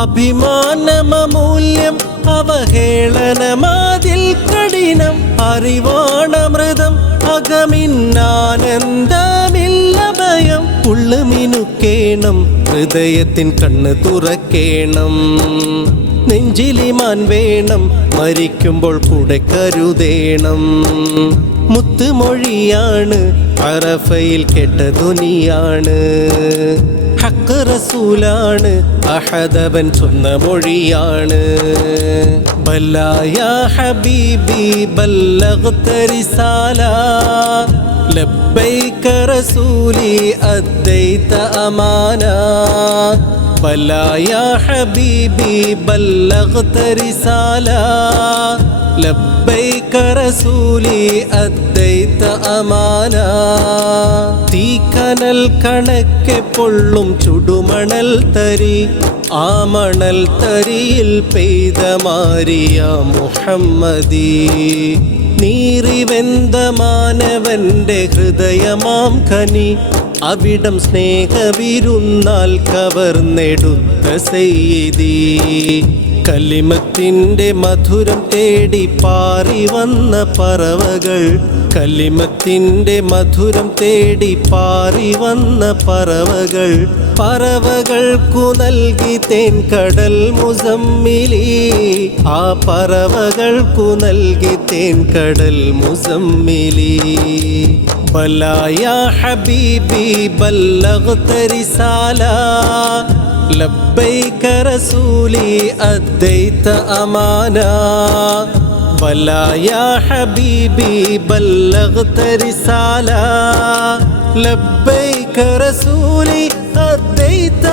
അഭിമാനമൂല്യം അവഹേളനമാതിൽ കഠിനം അറിവാണമൃതം അകമിന്നാനന്ദമില്ല ഭയം ഉള്ളുമിനുക്കേണം ഹൃദയത്തിൻ കണ്ണ് തുറക്കേണം നെഞ്ചിലിമാൻ വേണം മരിക്കുമ്പോൾ കൂടെ കരുതേണം മുത്തുമൊഴിയാണ് അറഫയിൽ കേട്ട ധ്വനിയാണ് ഹക്ക് റസൂലാണ് അഹദവൻ ചൊന്ന മൊഴിയാണ് ബല്ലായ ഹബീബി ബല്ലഗ്ത റിസാല ലബ്ബൈക റസൂലി അദ്ദൈത അമാന ബല്ലായ ഹബീബി ബല്ലഗ്ത റിസാല ലബ്ബൈക റസൂലി അദ്ദൈത അമാന തീക്കനൽ കണക്കെ പൊള്ളും ചുടുമണൽ തരി ആ മണൽ തരിയിൽ പെയ്ത മാരിയ മുഹമ്മദി നീറിവെന്ത മാനവന്റെ ഹൃദയമാം ഖനി അവിടം സ്നേഹവിരുന്നാൽ കവർന്നെടുത്ത സയ്യിദി കലിമത്തിൻ്റെ മധുരം തേടി പാറി വന്ന പറവകൾ കലിമത്തിൻ്റെ മധുരം തേടി പാറി വന്ന പറവകൾ പറവകൾക്കു നൽകി തേൻ കടൽ മുസമ്മിലി ആ പറവകൾക്കു നൽകി തേൻ കടൽ മുസമ്മിലി ബലായ ഹബീബി ബല്ലഗ്ത റിസാല ലബ്ബൈക റസൂലി അദ്ദൈത അമാന ബലായ ഹബീബി ബല്ലഗ്ത റിസാല ലബ്ബൈക റസൂലി അദ്ദൈത